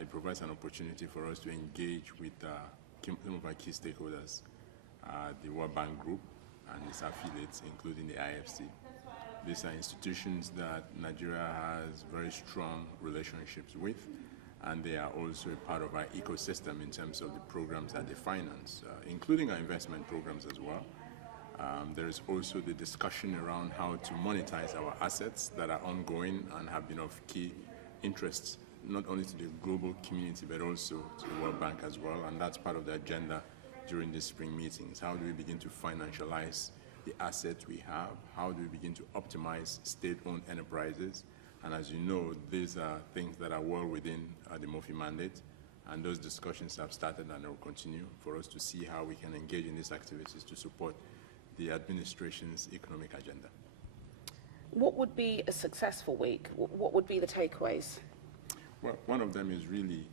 it provides an opportunity for us to engage with some of our key stakeholders, the World Bank Group and its affiliates, including the IFC. These are institutions that Nigeria has very strong relationships with, and they are also a part of our ecosystem in terms of the programs that they finance, including our investment programs as well. There is also the discussion around how to monetize our assets that are ongoing and have been of key interest, not only to the global community, but also to the World Bank as well. And that's part of the agenda during these spring meetings. How do we begin to financialize the assets we have? How do we begin to optimize state-owned enterprises? And as you know, these are things that are well within the MOFI mandate. And those discussions have started and will continue for us to see how we can engage in these activities to support the administration's economic agenda. What would be a successful week? What would be the takeaways? Well, one of them is really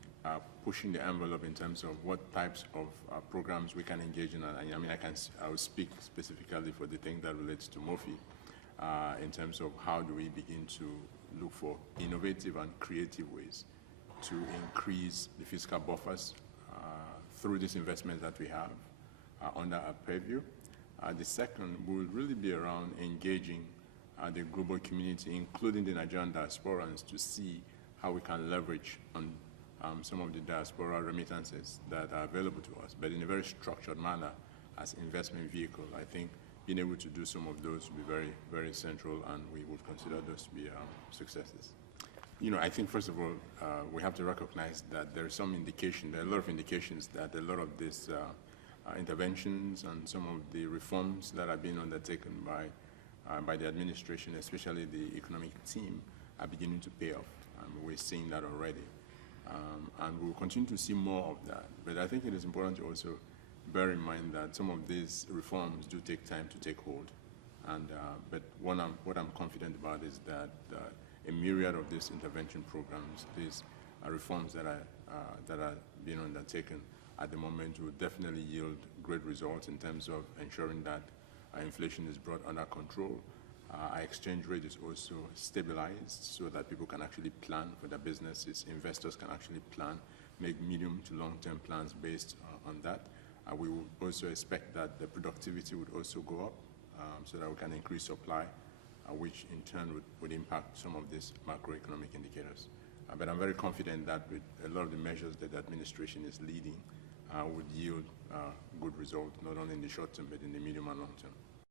pushing the envelope in terms of what types of programs we can engage in. I mean, I will speak specifically for the thing that relates to MOFI in terms of how do we begin to look for innovative and creative ways to increase the fiscal buffers through this investment that we have under our purview. The second will really be around engaging the global community, including the Nigerian diasporans, to see how we can leverage on some of the diaspora remittances that are available to us, but in a very structured manner as investment vehicle. I think being able to do some of those will be very, very central, and we would consider those to be successes. You know, I think first of all, we have to recognize that there is some indication, there are a lot of indications that a lot of these interventions and some of the reforms that are being undertaken by the administration, especially the economic team, are beginning to pay off. We're seeing that already. And we'll continue to see more of that. But I think it is important to also bear in mind that some of these reforms do take time to take hold. And, but what I'm confident about is that a myriad of these intervention programs, these reforms that are being undertaken at the moment will definitely yield great results in terms of ensuring that inflation is brought under control. Our exchange rate is also stabilized so that people can actually plan for their businesses. Investors can actually plan, make medium to long-term plans based on that. We will also expect that the productivity would also go up so that we can increase supply, which in turn would impact some of these macroeconomic indicators. But I'm very confident that with a lot of the measures that the administration is leading would yield good results, not only in the short term, but in the medium and long term.